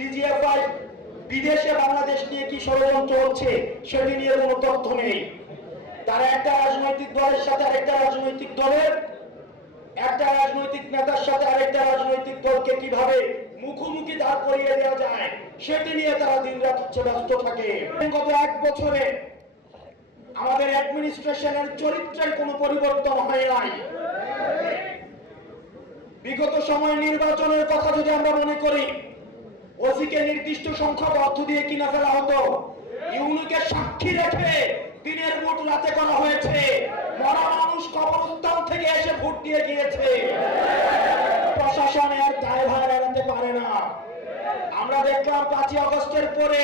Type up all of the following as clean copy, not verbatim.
DGFI বিদেশে বাংলাদেশ নিয়ে কি ষড়যন্ত্র হচ্ছে সেটি নিয়ে কোনো তথ্য নেই। তারা একটা রাজনৈতিক দলের সাথে আরেকটা রাজনৈতিক দলের, একটা রাজনৈতিক নেতার সাথে আরেকটা রাজনৈতিক দলকে কিভাবে মুখোমুখি দাঁড় করিয়ে দেওয়া যায় সেটি নিয়ে তারা দিনরাত হচ্ছে ব্যস্ত থাকে। গত 1 বছরে আমাদের অ্যাডমিনিস্ট্রেশনের চরিত্রের কোনো পরিবর্তন হয় নাই। বিগত সময় নির্বাচনের কথা যদি আমরা মনে করি, ওসিকে নির্দিষ্ট সংখ্যক অর্থ দিয়ে কিনে ফেলা হতো, ইউনিকে সাক্ষী রেখে দিনের ভোট রাতে করা হয়েছে, মরা মানুষ কবরস্থান থেকে এসে ভোট দিয়ে গিয়েছে। প্রশাসন এর দায়ভার এড়াতে পারে না। আমরা দেখলাম 5ই আগস্টের পরে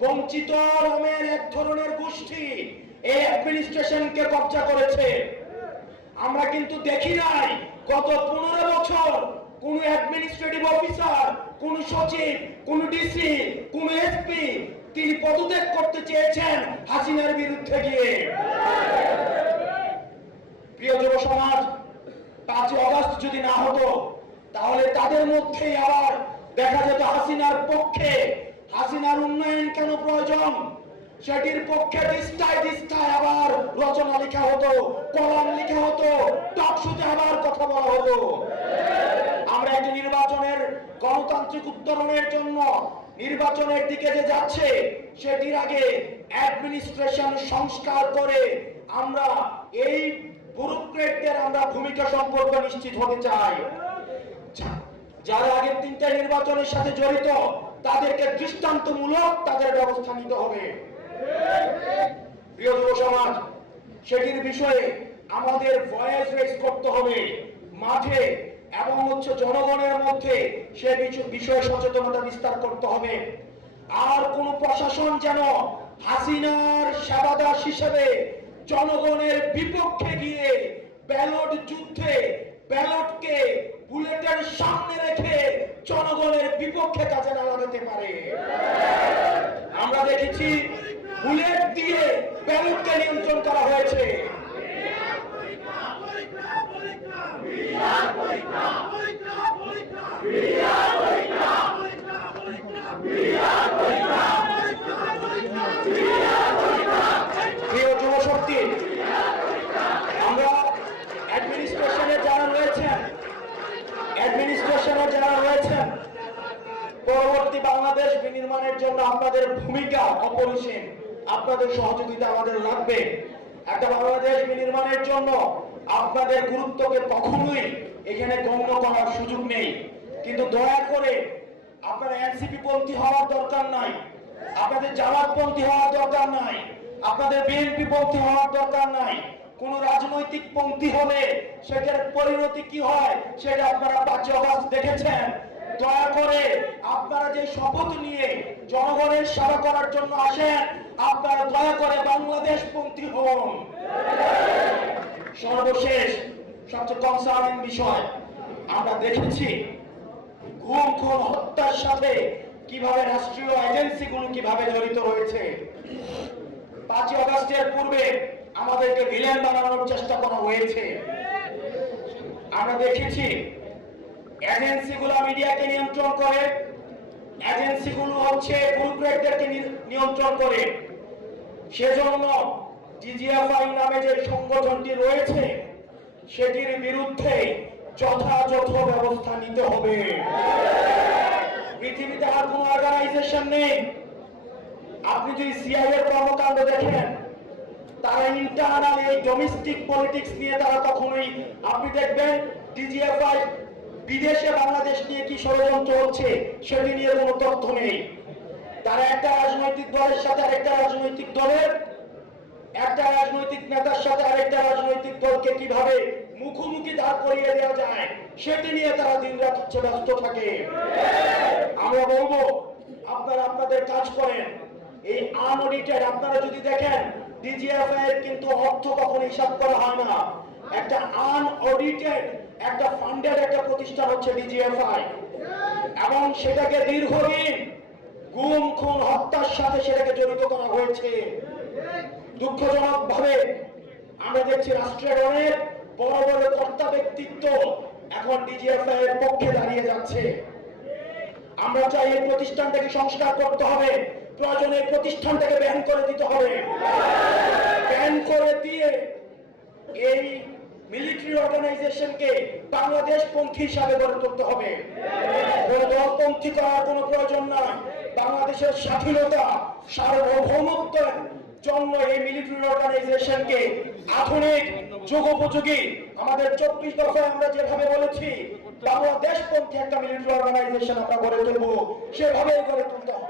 বঞ্চিত রমের এক ধরনের গোষ্ঠী এই অ্যাডমিনিস্ট্রেশনকে কবজা করেছে। আমরা কিন্তু দেখি নাই গত 15 বছর কোন অ্যাডমিনিস্ট্রেটিভ অফিসার, কোন সচিব, কোন ডিসি, কোন এসপি তিনি পদত্যাগ করতে চেয়েছেন হাসিনার বিরুদ্ধে গিয়ে। প্রিয় যুব সমাজ, 5ই আগস্ট যদি না হতো তাহলে তাদের মধ্যেই আবার দেখা যেত হাসিনার পক্ষে, হাসিনার উন্নয়ন কেন প্রয়োজন সেটির পক্ষে দিস্তায় দিস্তায় আবার রচনা লেখা হতো, কলাম লেখা হতো, টকশোতে আবার কথা বলা হতো। আমরা একটি নির্বাচনের গণতান্ত্রিক উত্তরণের জন্য নির্বাচনের দিকে যে যাচ্ছে সেটির আগে অ্যাডমিনিস্ট্রেশন সংস্কার করে আমরা এই ব্যুরোক্রেটদের আমরা ভূমিকা সম্পর্কে নিশ্চিত হতে চাই। যারা আগের 3টা নির্বাচনের সাথে জড়িত তাদেরকে দৃষ্টান্তমূলক তাদের ব্যবস্থা নিতে হবে। প্রিয় যুব সমাজ, সেটির বিষয়ে আমাদের ভয়েস রেজ করতে হবে মাঠে এবং জনগণের মধ্যে সে বিষয়ে সচেতনতা বিস্তার করতে হবে। আর কোন প্রশাসন যেন হাসিনার সেবাদাস হিসেবে জনগণের বিপক্ষে গিয়ে ব্যালট যুদ্ধে ব্যালটকে বুলেটের সামনে রেখে জনগণের বিপক্ষে কাজে না লাগাতে পারে। আমরা দেখেছি বুলেট দিয়ে ব্যালটকে নিয়ন্ত্রণ করা হয়েছে। প্রিয় যুব শক্তি, আমরা অ্যাডমিনিস্ট্রেশনে যারা রয়েছেন পরবর্তী বাংলাদেশ বিনির্মাণের জন্য আপনাদের ভূমিকা অপরিসীম, আপনাদের সহযোগিতা আমাদের লাগবে। একটা বাংলাদেশ বিনির্মাণের জন্য আপনাদের গুরুত্বকে কখনোই এখানে গণ্য করার সুযোগ নেই। কিন্তু দয়া করে আপনারা এনসিপি পন্থী হওয়ার দরকার নাই, আপনাদের জামাত পন্থী হওয়ার দরকার নাই, আপনাদের বিএনপি পন্থী হওয়ার দরকার নাই। কোন রাজনৈতিক পন্থী হলে সেটার পরিণতি কি হয় সেটা আপনারা 5ই আগস্ট দেখেছেন। দয়া করে আপনারা যে শপথ নিয়ে জনগণের সেবা করার জন্য আসেন, আপনারা দয়া করে বাংলাদেশ পন্থী হন। সর্বশেষ সবচেয়ে কনসার্নিং বিষয়, আমরা দেখেছি গুম খুন হত্যার সাথে কিভাবে রাষ্ট্রীয় এজেন্সিগুলো কিভাবে জড়িত রয়েছে। 5ই আগস্টের পূর্বে আমাদেরকে ভিলেন বানানোর চেষ্টা করা হয়েছে। আমরা দেখেছি এজেন্সিগুলো মিডিয়াকে নিয়ন্ত্রণ করে, এজেন্সিগুলো ব্যুরোক্রেটদেরকে নিয়ন্ত্রণ করে। সেজন্য ডিজিএফআই নামে যে সংগঠনটি রয়েছে সেটির বিরুদ্ধে যথাযথ ব্যবস্থা নিতে হবে। পৃথিবীতে আর কোন অর্গানাইজেশন নেই। আপনি যদি সিআইএর কর্মকাণ্ড দেখেন, তারা ইন্টারনাল এই ডোমেস্টিক পলিটিক্স নিয়ে তারা কখনোই, আপনি দেখবেন ডিজিএফআই বিদেশে বাংলাদেশ নিয়ে কি ষড়যন্ত্র হচ্ছে সেটি নিয়ে কোনো তথ্য নেই। তারা একটা রাজনৈতিক দলের সাথে আরেকটা রাজনৈতিক দলের, একটা রাজনৈতিক নেতার সাথে আরেকটা রাজনৈতিক দলকে কিভাবে মুখোমুখি দাঁড় করিয়ে দেওয়া যায় সেটি নিয়ে তারা দিনরাত হচ্ছে ব্যস্ত থাকে। আমরা বলবো আপনারা আপনাদের কাজ করেন। এই আনঅডিটেড আপনারা যদি দেখেন ডিজিএফআই এর কিন্তু অর্থ কখনো হিসাব করা হয় না। একটা আনঅডিটেড একটা ফান্ডেড একটা প্রতিষ্ঠান হচ্ছে ডিজিএফআই, এবং সেটাকে দীর্ঘদিন গুম খুন হত্যার সাথে সেটাকে জড়িত করা হয়েছে। দুঃখজনক ভাবে আমরা দেখছি রাষ্ট্রের অনেক বড় বড় কর্তা ব্যক্তিত্ব এখন ডিজিএফআই এর পক্ষে দাঁড়িয়ে যাচ্ছে। আমরা চাই এই প্রতিষ্ঠানটাকে সংস্কার করতে হবে, প্রয়োজনে এই প্রতিষ্ঠানটাকে ব্যান করে দিতে হবে। ব্যান করে দিয়ে এই মিলিটারি অর্গানাইজেশনকে বাংলাদেশ পন্থী হিসাবে গড়ে তুলতে হবে। কোন দলপন্থী করার কোনো প্রয়োজন নাই। বাংলাদেশের স্বাধীনতা সার্বভৌমত্বের জন্য এই মিলিটারি অর্গানাইজেশনকে আধুনিক যুগোপযোগী আমাদের 24 দফায় আমরা যেভাবে বলেছি বাংলাদেশ পন্থী একটা মিলিটারি অর্গানাইজেশন আমরা গড়ে তুলবো, সেভাবেই গড়ে তুলতে হবে।